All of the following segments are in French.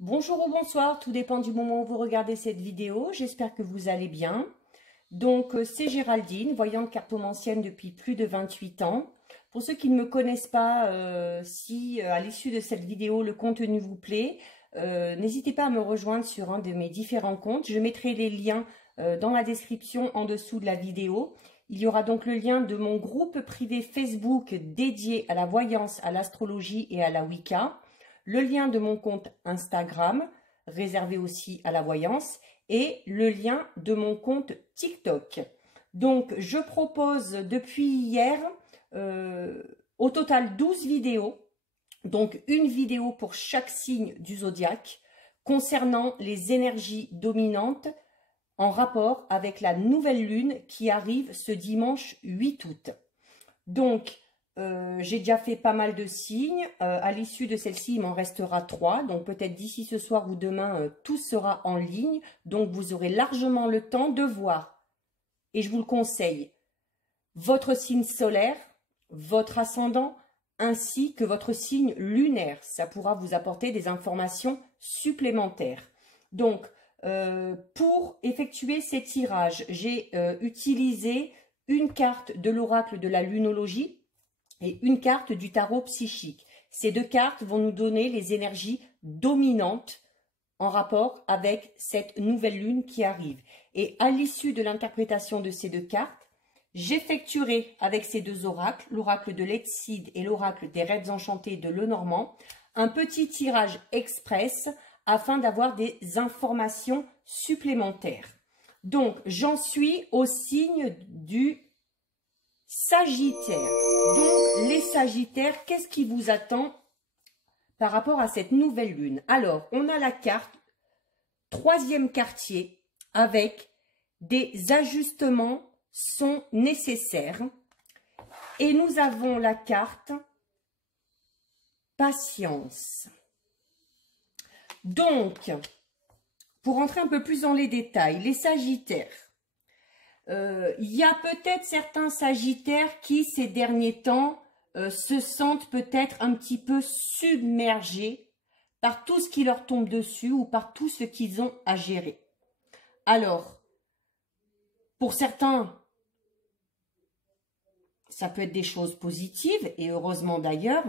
Bonjour ou bonsoir, tout dépend du moment où vous regardez cette vidéo. J'espère que vous allez bien. Donc, c'est Géraldine, voyante cartomancienne depuis plus de 28 ans. Pour ceux qui ne me connaissent pas, si à l'issue de cette vidéo, le contenu vous plaît, n'hésitez pas à me rejoindre sur un de mes différents comptes. Je mettrai les liens dans la description en dessous de la vidéo. Il y aura donc le lien de mon groupe privé Facebook dédié à la voyance, à l'astrologie et à la Wicca. Le lien de mon compte Instagram, réservé aussi à la voyance, et le lien de mon compte TikTok. Donc, je propose depuis hier, au total 12 vidéos, donc une vidéo pour chaque signe du zodiaque, concernant les énergies dominantes en rapport avec la nouvelle lune qui arrive ce dimanche 8 août. Donc, j'ai déjà fait pas mal de signes. À l'issue de celle-ci, il m'en restera 3. Donc, peut-être d'ici ce soir ou demain, tout sera en ligne. Donc, vous aurez largement le temps de voir, et je vous le conseille, votre signe solaire, votre ascendant, ainsi que votre signe lunaire. Ça pourra vous apporter des informations supplémentaires. Donc, pour effectuer ces tirages, j'ai utilisé une carte de l'oracle de la lunologie et une carte du tarot psychique. Ces deux cartes vont nous donner les énergies dominantes en rapport avec cette nouvelle lune qui arrive. Et à l'issue de l'interprétation de ces deux cartes, j'effectuerai avec ces deux oracles, l'oracle de l'Exide et l'oracle des rêves enchantés de Lenormand, un petit tirage express afin d'avoir des informations supplémentaires. Donc, j'en suis au signe du Sagittaire. Donc, les Sagittaires, qu'est-ce qui vous attend par rapport à cette nouvelle lune? Alors, on a la carte troisième quartier avec des ajustements sont nécessaires. Et nous avons la carte patience. Donc, pour rentrer un peu plus dans les détails, les Sagittaires. Il y a peut-être certains Sagittaires qui, ces derniers temps, se sentent peut-être un petit peu submergés par tout ce qui leur tombe dessus ou par tout ce qu'ils ont à gérer. Alors, pour certains, ça peut être des choses positives, et heureusement d'ailleurs,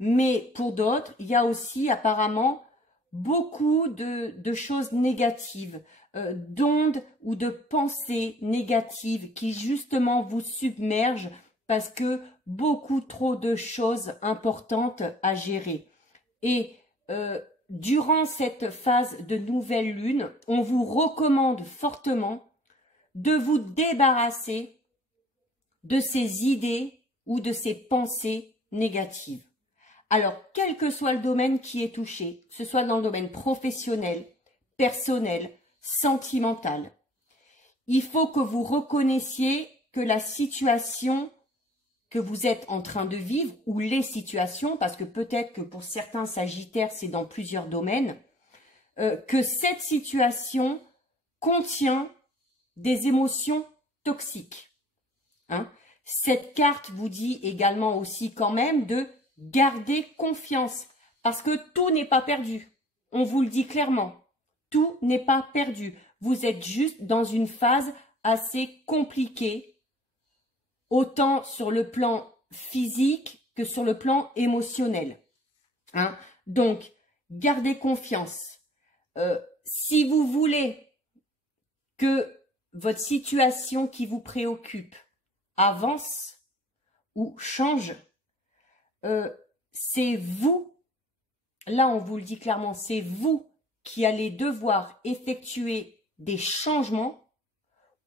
mais pour d'autres, il y a aussi apparemment beaucoup de choses négatives, d'ondes ou de pensées négatives qui justement vous submergent parce que beaucoup trop de choses importantes à gérer. Et durant cette phase de nouvelle lune, on vous recommande fortement de vous débarrasser de ces idées ou de ces pensées négatives. Alors, quel que soit le domaine qui est touché, que ce soit dans le domaine professionnel, personnel, sentimental, il faut que vous reconnaissiez que la situation que vous êtes en train de vivre, ou les situations, parce que peut-être que pour certains Sagittaires, c'est dans plusieurs domaines, que cette situation contient des émotions toxiques. Hein? Cette carte vous dit également aussi quand même de garder confiance, parce que tout n'est pas perdu. On vous le dit clairement. Tout n'est pas perdu. Vous êtes juste dans une phase assez compliquée, autant sur le plan physique que sur le plan émotionnel. Hein? Donc, gardez confiance. Si vous voulez que votre situation qui vous préoccupe avance ou change, c'est vous, là on vous le dit clairement, c'est vous qui allez devoir effectuer des changements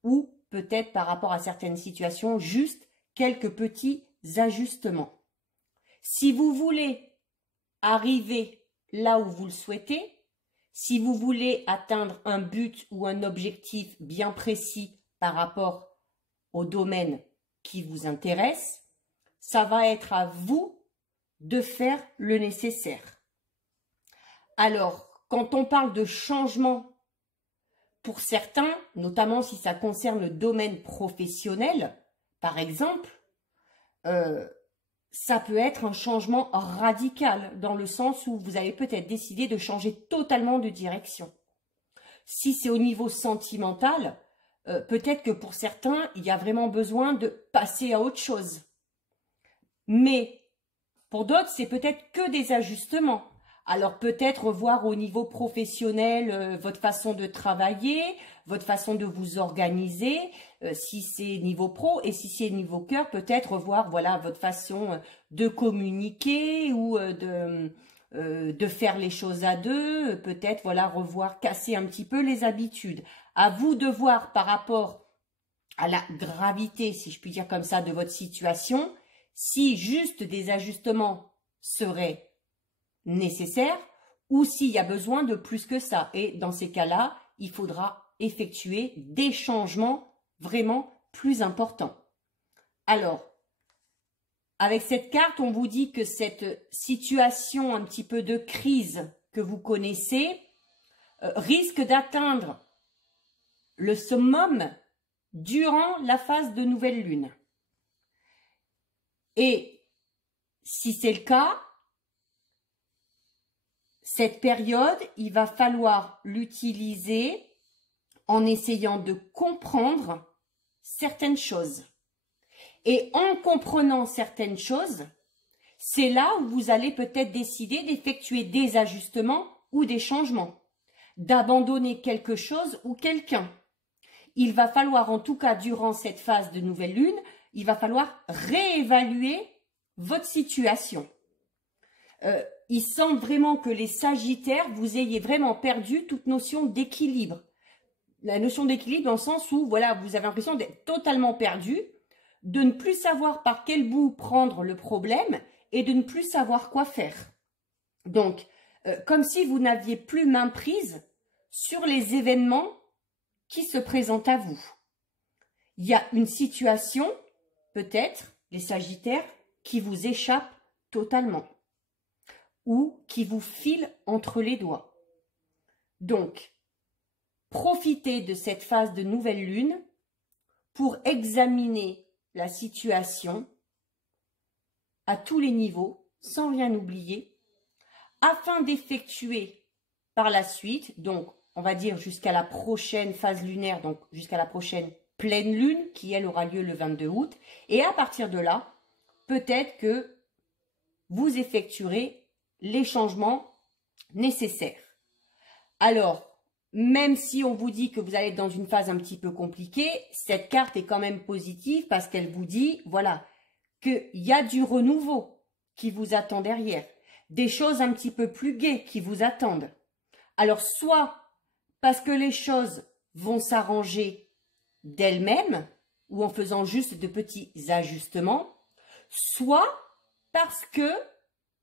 ou peut-être par rapport à certaines situations, juste quelques petits ajustements. Si vous voulez arriver là où vous le souhaitez, si vous voulez atteindre un but ou un objectif bien précis par rapport au domaine qui vous intéresse, ça va être à vous de faire le nécessaire. Alors, quand on parle de changement, pour certains, notamment si ça concerne le domaine professionnel, par exemple, ça peut être un changement radical, dans le sens où vous allez peut-être décider de changer totalement de direction. Si c'est au niveau sentimental, peut-être que pour certains, il y a vraiment besoin de passer à autre chose. Mais pour d'autres, c'est peut-être que des ajustements. Alors peut-être revoir au niveau professionnel votre façon de travailler, votre façon de vous organiser, si c'est niveau pro, et si c'est niveau cœur, peut-être revoir voilà votre façon de communiquer ou de faire les choses à deux, peut-être voilà revoir, casser un petit peu les habitudes. À vous de voir par rapport à la gravité, si je puis dire comme ça, de votre situation, si juste des ajustements seraient nécessaires ou s'il y a besoin de plus que ça. Et dans ces cas-là, il faudra effectuer des changements vraiment plus importants. Alors, avec cette carte, on vous dit que cette situation un petit peu de crise que vous connaissez risque d'atteindre le summum durant la phase de nouvelle lune. Et si c'est le cas, cette période, il va falloir l'utiliser en essayant de comprendre certaines choses. Et en comprenant certaines choses, c'est là où vous allez peut-être décider d'effectuer des ajustements ou des changements, d'abandonner quelque chose ou quelqu'un. Il va falloir, en tout cas durant cette phase de nouvelle lune, il va falloir réévaluer votre situation. Il semble vraiment que les Sagittaires, vous ayez vraiment perdu toute notion d'équilibre. La notion d'équilibre dans le sens où, voilà, vous avez l'impression d'être totalement perdu, de ne plus savoir par quel bout prendre le problème et de ne plus savoir quoi faire. Donc, comme si vous n'aviez plus main prise sur les événements qui se présentent à vous. Il y a une situation, peut-être, les Sagittaires, qui vous échappe totalement ou qui vous file entre les doigts. Donc, profitez de cette phase de nouvelle lune pour examiner la situation à tous les niveaux, sans rien oublier, afin d'effectuer par la suite, donc on va dire jusqu'à la prochaine phase lunaire, donc jusqu'à la prochaine pleine lune, qui elle aura lieu le 22 août, et à partir de là, peut-être que vous effectuerez les changements nécessaires. Alors, même si on vous dit que vous allez être dans une phase un petit peu compliquée, cette carte est quand même positive parce qu'elle vous dit, voilà, qu'il y a du renouveau qui vous attend derrière, des choses un petit peu plus gaies qui vous attendent. Alors, soit parce que les choses vont s'arranger d'elles-mêmes ou en faisant juste de petits ajustements, soit parce que,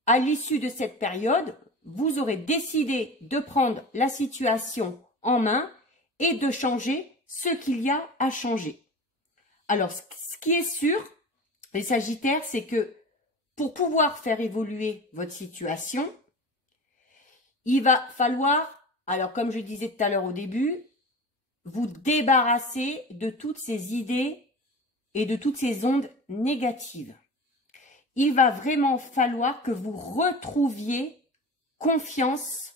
à l'issue de cette période, vous aurez décidé de prendre la situation en main et de changer ce qu'il y a à changer. Alors, ce qui est sûr, les Sagittaires, c'est que pour pouvoir faire évoluer votre situation, il va falloir, alors comme je disais tout à l'heure au début, vous débarrasser de toutes ces idées et de toutes ces ondes négatives. Il va vraiment falloir que vous retrouviez confiance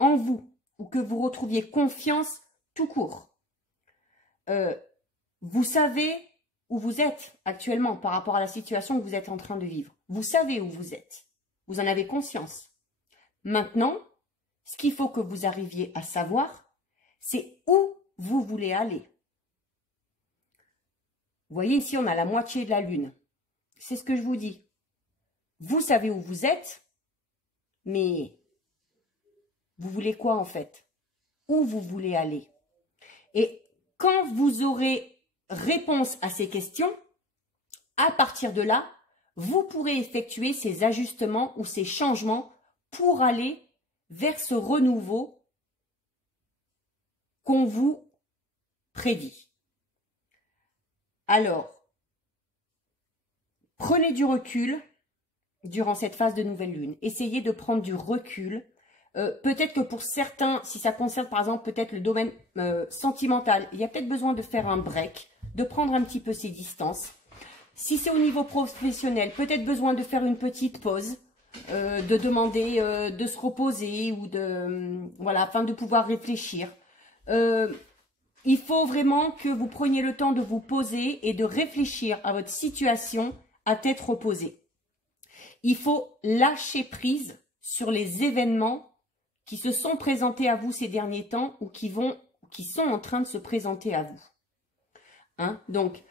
en vous ou que vous retrouviez confiance tout court. Vous savez où vous êtes actuellement par rapport à la situation que vous êtes en train de vivre. Vous savez où vous êtes. Vous en avez conscience. Maintenant, ce qu'il faut que vous arriviez à savoir, c'est où vous voulez aller. Vous voyez ici, on a la moitié de la lune. C'est ce que je vous dis. Vous savez où vous êtes, mais vous voulez quoi en fait? Où vous voulez aller? Et quand vous aurez réponse à ces questions, à partir de là, vous pourrez effectuer ces ajustements ou ces changements pour aller vers ce renouveau qu'on vous prédit. Alors, prenez du recul durant cette phase de nouvelle lune. Essayez de prendre du recul. Peut-être que pour certains, si ça concerne par exemple peut-être le domaine sentimental, il y a peut-être besoin de faire un break, de prendre un petit peu ses distances. Si c'est au niveau professionnel, peut-être besoin de faire une petite pause, de demander de se reposer ou voilà, afin de pouvoir réfléchir. Il faut vraiment que vous preniez le temps de vous poser et de réfléchir à votre situation à tête reposée. Il faut lâcher prise sur les événements qui se sont présentés à vous ces derniers temps ou qui sont en train de se présenter à vous. Hein? Donc,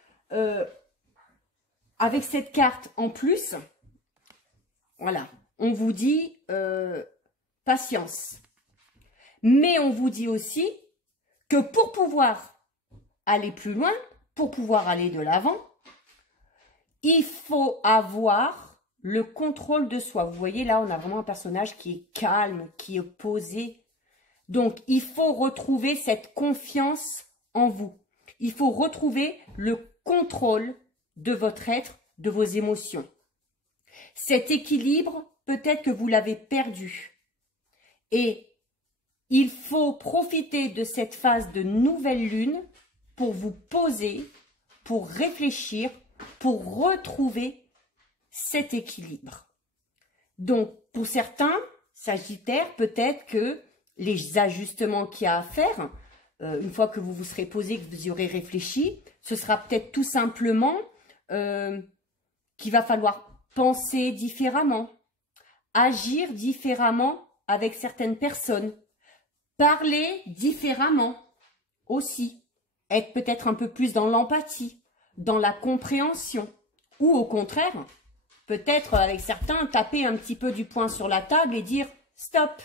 avec cette carte en plus, voilà, on vous dit patience. Mais on vous dit aussi que pour pouvoir aller plus loin, pour pouvoir aller de l'avant, il faut avoir le contrôle de soi. Vous voyez, là, on a vraiment un personnage qui est calme, qui est posé. Donc, il faut retrouver cette confiance en vous. Il faut retrouver le contrôle de votre être, de vos émotions. Cet équilibre, peut-être que vous l'avez perdu. Et il faut profiter de cette phase de nouvelle lune pour vous poser, pour réfléchir, pour retrouver cet équilibre. Donc, pour certains Sagittaires, peut-être que les ajustements qu'il y a à faire, une fois que vous vous serez posé, que vous y aurez réfléchi, ce sera peut-être tout simplement qu'il va falloir penser différemment, agir différemment avec certaines personnes, parler différemment aussi, être peut-être un peu plus dans l'empathie, dans la compréhension, ou au contraire, peut-être avec certains, taper un petit peu du poing sur la table et dire stop.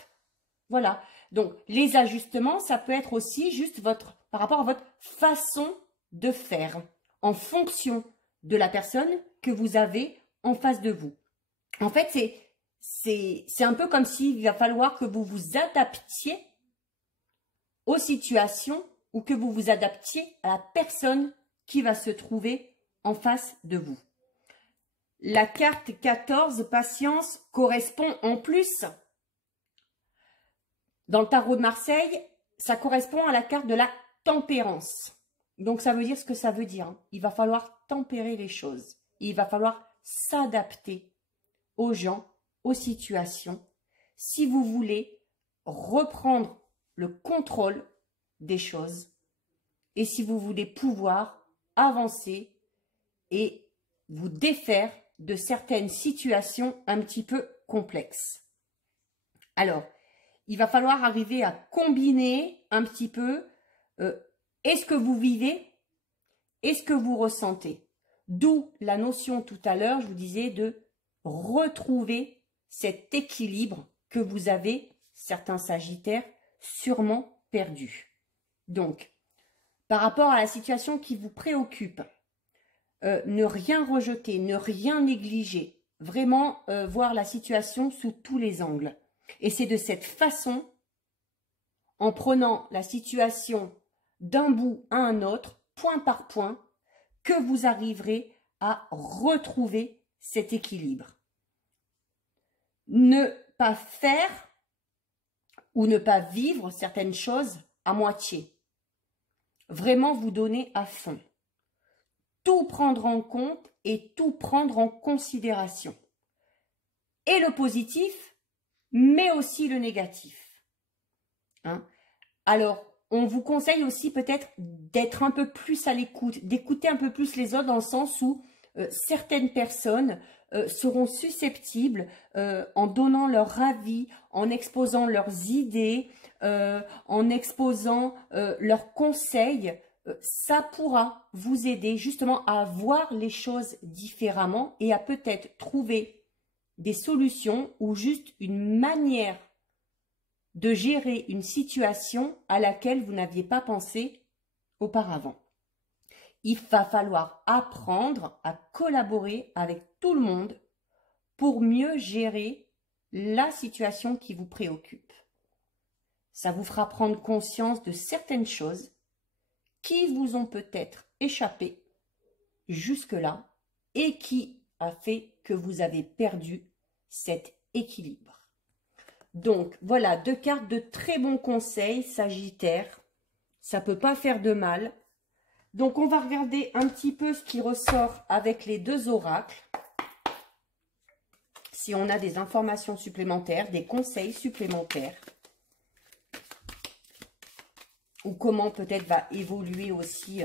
Voilà. Donc, les ajustements, ça peut être aussi juste par rapport à votre façon de faire, en fonction de la personne que vous avez en face de vous. En fait, c'est un peu comme s'il va falloir que vous vous adaptiez aux situations ou que vous vous adaptiez à la personne qui va se trouver en face de vous. La carte 14, patience, correspond en plus, dans le tarot de Marseille, ça correspond à la carte de la tempérance. Donc, ça veut dire ce que ça veut dire. Il va falloir tempérer les choses. Il va falloir s'adapter aux gens, aux situations, si vous voulez reprendre le contrôle des choses et si vous voulez pouvoir avancer et vous défaire de certaines situations un petit peu complexes. Alors, il va falloir arriver à combiner un petit peu est-ce que vous vivez, est-ce que vous ressentez. D'où la notion tout à l'heure, je vous disais, de retrouver cet équilibre que vous avez, certains Sagittaires, sûrement perdu. Donc, par rapport à la situation qui vous préoccupe, ne rien rejeter, ne rien négliger, vraiment voir la situation sous tous les angles. Et c'est de cette façon, en prenant la situation d'un bout à un autre, point par point, que vous arriverez à retrouver cet équilibre. Ne pas faire ou ne pas vivre certaines choses à moitié. Vraiment vous donner à fond. Tout prendre en compte et tout prendre en considération. Et le positif, mais aussi le négatif. Hein? Alors, on vous conseille aussi peut-être d'être un peu plus à l'écoute, d'écouter un peu plus les autres dans le sens où certaines personnes seront susceptibles, en donnant leur avis, en exposant leurs idées, en exposant leurs conseils, ça pourra vous aider justement à voir les choses différemment et à peut-être trouver des solutions ou juste une manière de gérer une situation à laquelle vous n'aviez pas pensé auparavant. Il va falloir apprendre à collaborer avec tout le monde pour mieux gérer la situation qui vous préoccupe. Ça vous fera prendre conscience de certaines choses qui vous ont peut-être échappé jusque-là et qui a fait que vous avez perdu cet équilibre. Donc, voilà, 2 cartes de très bons conseils, Sagittaire. Ça ne peut pas faire de mal. Donc, on va regarder un petit peu ce qui ressort avec les deux oracles. Si on a des informations supplémentaires, des conseils supplémentaires. Ou comment peut-être va évoluer aussi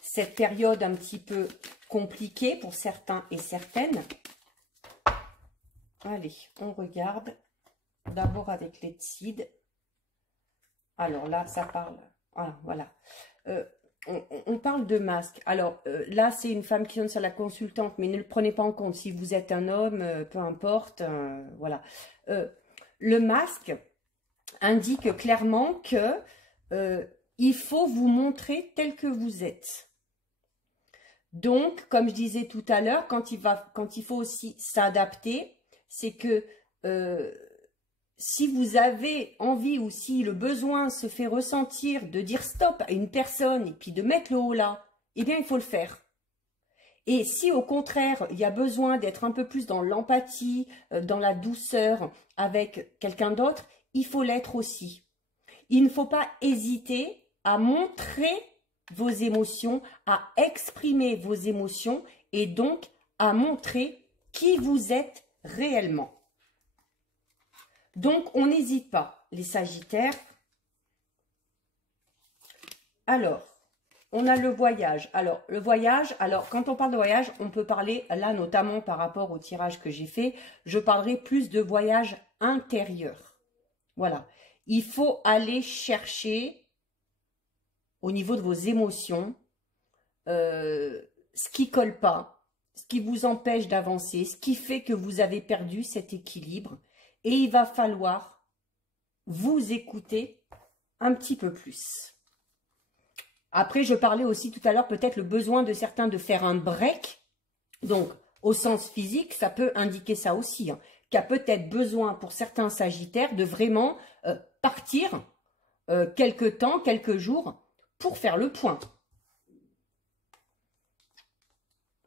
cette période un petit peu compliquée pour certains et certaines. Allez, on regarde. D'abord avec les Tsides. Alors là, ça parle. Ah, voilà. On parle de masque. Alors là, c'est une femme qui donne ça à la consultante, mais ne le prenez pas en compte. Si vous êtes un homme, peu importe. Voilà. Le masque indique clairement que il faut vous montrer tel que vous êtes. Donc, comme je disais tout à l'heure, quand il faut aussi s'adapter, c'est que si vous avez envie ou si le besoin se fait ressentir de dire stop à une personne et puis de mettre le haut là, eh bien, il faut le faire. Et si au contraire, il y a besoin d'être un peu plus dans l'empathie, dans la douceur avec quelqu'un d'autre, il faut l'être aussi. Il ne faut pas hésiter à montrer vos émotions, à exprimer vos émotions et donc à montrer qui vous êtes réellement. Donc, on n'hésite pas, les Sagittaires. Alors, on a le voyage. Alors, le voyage, quand on parle de voyage, on peut parler, là, notamment par rapport au tirage que j'ai fait, je parlerai plus de voyage intérieur. Voilà. Il faut aller chercher, au niveau de vos émotions, ce qui colle pas, ce qui vous empêche d'avancer, ce qui fait que vous avez perdu cet équilibre. Et il va falloir vous écouter un petit peu plus. Après, je parlais aussi tout à l'heure, peut-être le besoin de certains de faire un break. Donc, au sens physique, ça peut indiquer ça aussi. Qu'il y a peut-être besoin pour certains Sagittaires de vraiment partir quelque temps, quelques jours, pour faire le point.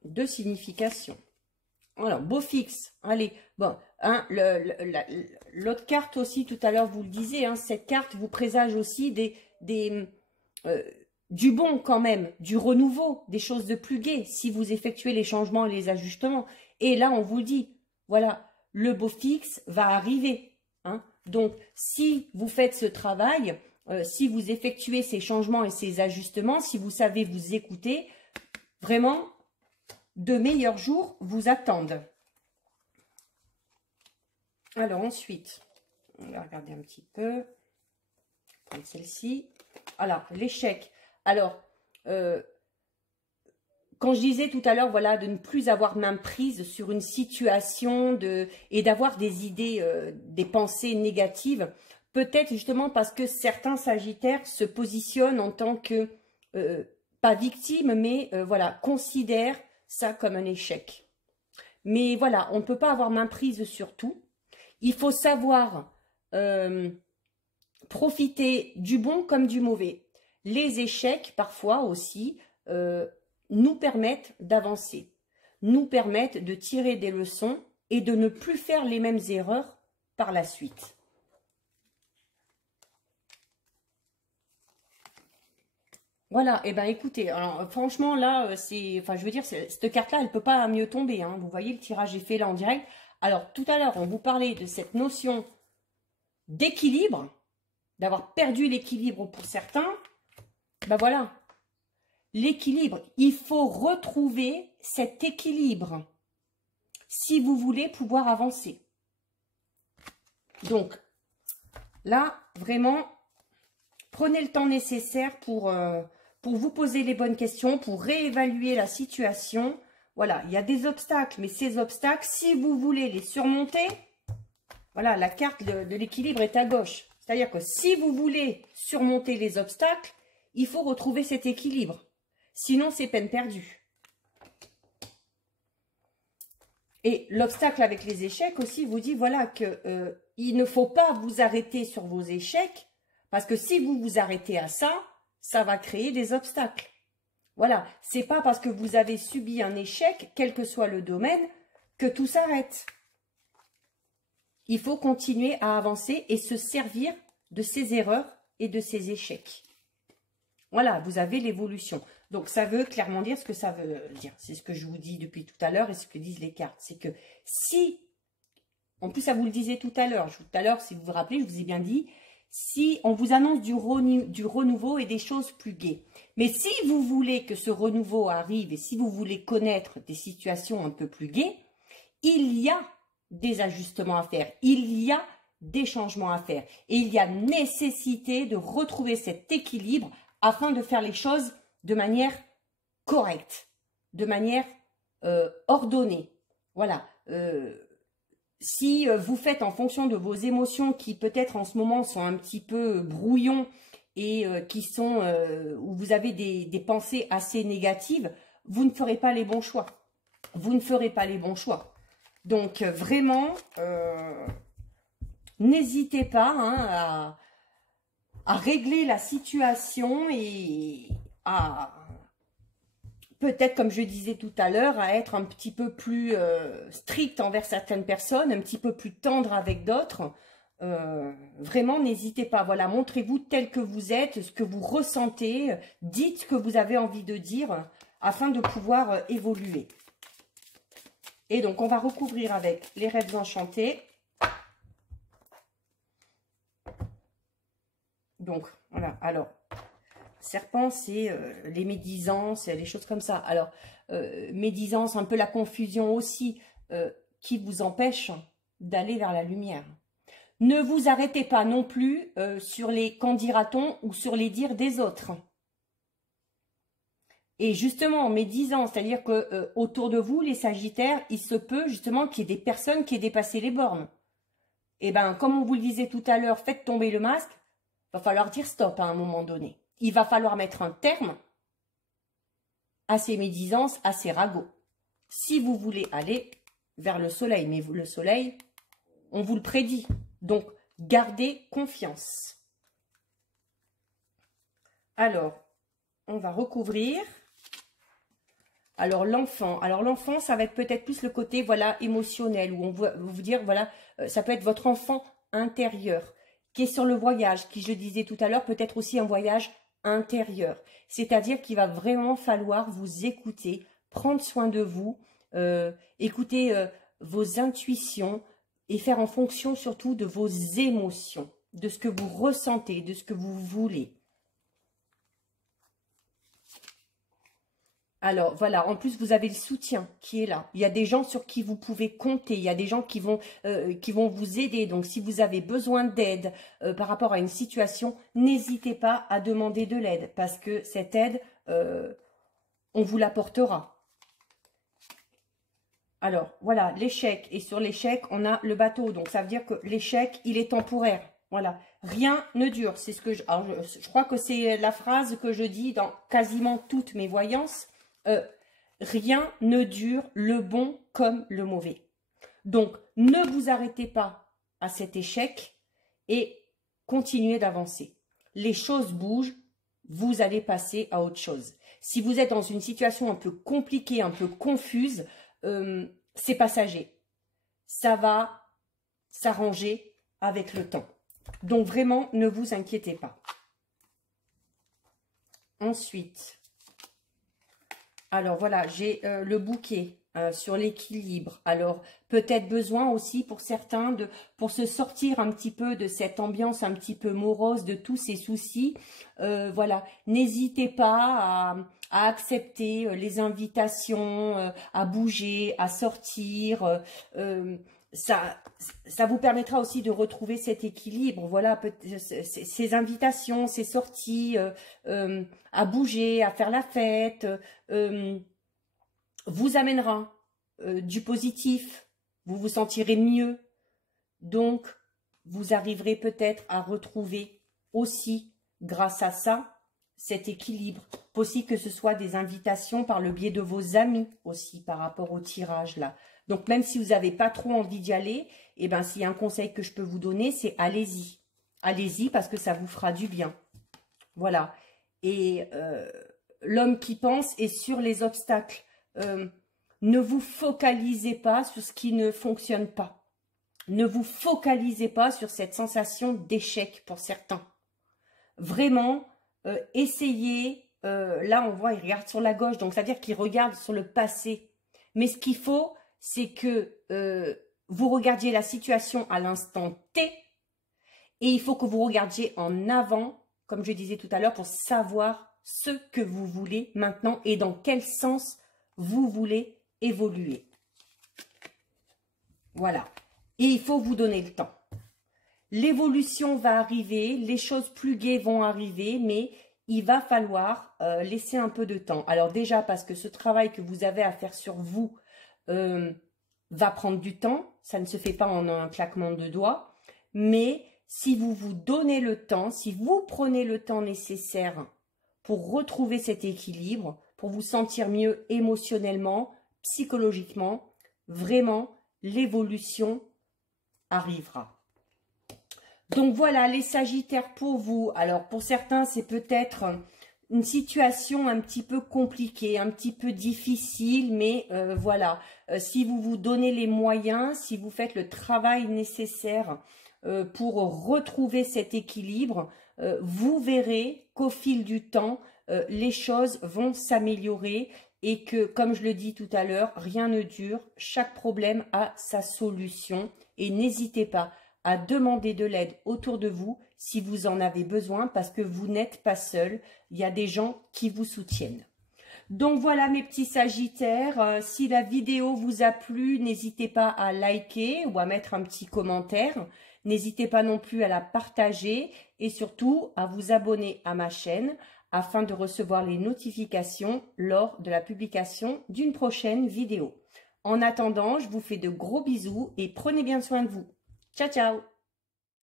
Deux significations. Alors, beau fixe. Allez, bon, hein, l'autre carte aussi, tout à l'heure, vous le disiez, hein, cette carte vous présage aussi du bon quand même, du renouveau, des choses de plus gai, si vous effectuez les changements et les ajustements. Et là, on vous dit, voilà, le beau fixe va arriver. Hein. Donc, si vous faites ce travail, si vous effectuez ces changements et ces ajustements, si vous savez vous écouter, vraiment, de meilleurs jours vous attendent. Alors ensuite, on va regarder un petit peu. Prendre celle-ci. Alors, l'échec. Alors, quand je disais tout à l'heure, voilà, de ne plus avoir main prise sur une situation et d'avoir des idées, des pensées négatives, peut-être justement parce que certains Sagittaires se positionnent en tant que, pas victime, mais voilà, considèrent ça comme un échec. Mais voilà, on ne peut pas avoir main prise sur tout. Il faut savoir profiter du bon comme du mauvais. Les échecs, parfois aussi, nous permettent d'avancer, nous permettent de tirer des leçons et de ne plus faire les mêmes erreurs par la suite. Voilà, et ben écoutez, alors, franchement là, je veux dire, cette carte-là, elle ne peut pas mieux tomber. Hein. Vous voyez, le tirage est fait là en direct. Alors, tout à l'heure, on vous parlait de cette notion d'équilibre, d'avoir perdu l'équilibre pour certains. Ben voilà, l'équilibre, il faut retrouver cet équilibre si vous voulez pouvoir avancer. Donc, là, vraiment, prenez le temps nécessaire pour vous poser les bonnes questions, pour réévaluer la situation. Voilà, il y a des obstacles, mais ces obstacles, si vous voulez les surmonter, voilà, la carte de l'équilibre est à gauche. C'est-à-dire que si vous voulez surmonter les obstacles, il faut retrouver cet équilibre. Sinon, c'est peine perdue. Et l'obstacle avec les échecs aussi vous dit, voilà, que il ne faut pas vous arrêter sur vos échecs, parce que si vous vous arrêtez à ça, ça va créer des obstacles. Voilà, c'est pas parce que vous avez subi un échec, quel que soit le domaine, que tout s'arrête. Il faut continuer à avancer et se servir de ces erreurs et de ces échecs. Voilà, vous avez l'évolution. Donc, ça veut clairement dire ce que ça veut dire. C'est ce que je vous dis depuis tout à l'heure et ce que disent les cartes. C'est que si, en plus, ça vous le disait tout à l'heure. Tout à l'heure, si vous vous rappelez, je vous ai bien dit, si on vous annonce du renouveau et des choses plus gaies. Mais si vous voulez que ce renouveau arrive et si vous voulez connaître des situations un peu plus gaies, il y a des ajustements à faire. Il y a des changements à faire. Et il y a nécessité de retrouver cet équilibre afin de faire les choses de manière correcte, de manière ordonnée. Voilà. Si vous faites en fonction de vos émotions qui peut-être en ce moment sont un petit peu brouillons et qui sont où vous avez des pensées assez négatives, vous ne ferez pas les bons choix. Vous ne ferez pas les bons choix. Donc vraiment, n'hésitez pas hein, à régler la situation et à, peut-être comme je disais tout à l'heure, à être un petit peu plus strict envers certaines personnes, un petit peu plus tendre avec d'autres. Vraiment, n'hésitez pas. Voilà, montrez-vous tel que vous êtes, ce que vous ressentez, dites ce que vous avez envie de dire afin de pouvoir évoluer. Et donc, on va recouvrir avec les rêves enchantés. Donc, voilà. Alors, serpent, c'est les médisances, les choses comme ça. Alors, médisance, un peu la confusion aussi, qui vous empêche d'aller vers la lumière. Ne vous arrêtez pas non plus sur les qu'en dira-t-on ou sur les dires des autres. Et justement, en médisant, c'est-à-dire que autour de vous, les Sagittaires, il se peut justement qu'il y ait des personnes qui aient dépassé les bornes. Et bien, comme on vous le disait tout à l'heure, faites tomber le masque, il va falloir dire stop à un moment donné. Il va falloir mettre un terme à ces médisances, à ces ragots. Si vous voulez aller vers le soleil, mais le soleil, on vous le prédit. Donc, gardez confiance. Alors, on va recouvrir. Alors, l'enfant, ça va être peut-être plus le côté, voilà, émotionnel, où on va vous dire, voilà, ça peut être votre enfant intérieur, qui est sur le voyage, qui, je disais tout à l'heure, peut être aussi un voyage intérieur. C'est-à-dire qu'il va vraiment falloir vous écouter, prendre soin de vous, écouter vos intuitions et faire en fonction surtout de vos émotions, de ce que vous ressentez, de ce que vous voulez. Alors, voilà, en plus, vous avez le soutien qui est là. Il y a des gens sur qui vous pouvez compter. Il y a des gens qui vont vous aider. Donc, si vous avez besoin d'aide par rapport à une situation, n'hésitez pas à demander de l'aide parce que cette aide, on vous l'apportera. Alors, voilà, l'échec. Et sur l'échec, on a le bateau. Donc, ça veut dire que l'échec, il est temporaire. Voilà, rien ne dure. C'est ce que je crois que c'est la phrase que je dis dans quasiment toutes mes voyances. Rien ne dure, le bon comme le mauvais. Donc, ne vous arrêtez pas à cet échec et continuez d'avancer. Les choses bougent, vous allez passer à autre chose. Si vous êtes dans une situation un peu compliquée, un peu confuse, c'est passager. Ça va s'arranger avec le temps. Donc, vraiment, ne vous inquiétez pas. Ensuite, alors voilà, j'ai le bouquet sur l'équilibre. Alors, peut-être besoin aussi pour certains, pour se sortir un petit peu de cette ambiance un petit peu morose, de tous ces soucis. Voilà, n'hésitez pas à accepter les invitations, à bouger, à sortir. Ça vous permettra aussi de retrouver cet équilibre. Voilà, ces invitations, ces sorties, à bouger, à faire la fête, vous amènera du positif. Vous vous sentirez mieux. Donc, vous arriverez peut-être à retrouver aussi, grâce à ça, cet équilibre. Possible que ce soit des invitations par le biais de vos amis aussi, par rapport au tirage là. Donc, même si vous n'avez pas trop envie d'y aller, eh ben, s'il y a un conseil que je peux vous donner, c'est allez-y. Allez-y parce que ça vous fera du bien. Voilà. Et l'homme qui pense est sur les obstacles. Ne vous focalisez pas sur ce qui ne fonctionne pas. Ne vous focalisez pas sur cette sensation d'échec pour certains. Vraiment, essayez, là on voit, il regarde sur la gauche, donc ça veut dire qu'il regarde sur le passé. Mais ce qu'il faut, c'est que vous regardiez la situation à l'instant T, et il faut que vous regardiez en avant, comme je disais tout à l'heure, pour savoir ce que vous voulez maintenant et dans quel sens vous voulez évoluer. Voilà. Et il faut vous donner le temps. L'évolution va arriver, les choses plus gaies vont arriver, mais il va falloir laisser un peu de temps. Alors déjà, parce que ce travail que vous avez à faire sur vous va prendre du temps. Ça ne se fait pas en un claquement de doigts. Mais si vous vous donnez le temps, si vous prenez le temps nécessaire pour retrouver cet équilibre, pour vous sentir mieux émotionnellement, psychologiquement, vraiment, l'évolution arrivera. Donc voilà, les Sagittaires pour vous. Alors pour certains, c'est peut-être une situation un petit peu compliquée, un petit peu difficile, mais voilà. Si vous vous donnez les moyens, si vous faites le travail nécessaire pour retrouver cet équilibre, vous verrez qu'au fil du temps, les choses vont s'améliorer et que, comme je le dis tout à l'heure, rien ne dure, chaque problème a sa solution et n'hésitez pas à demander de l'aide autour de vous si vous en avez besoin parce que vous n'êtes pas seul, il y a des gens qui vous soutiennent. Donc voilà mes petits Sagittaires, si la vidéo vous a plu, n'hésitez pas à liker ou à mettre un petit commentaire. N'hésitez pas non plus à la partager et surtout à vous abonner à ma chaîne afin de recevoir les notifications lors de la publication d'une prochaine vidéo. En attendant, je vous fais de gros bisous et prenez bien soin de vous. Ciao, ciao!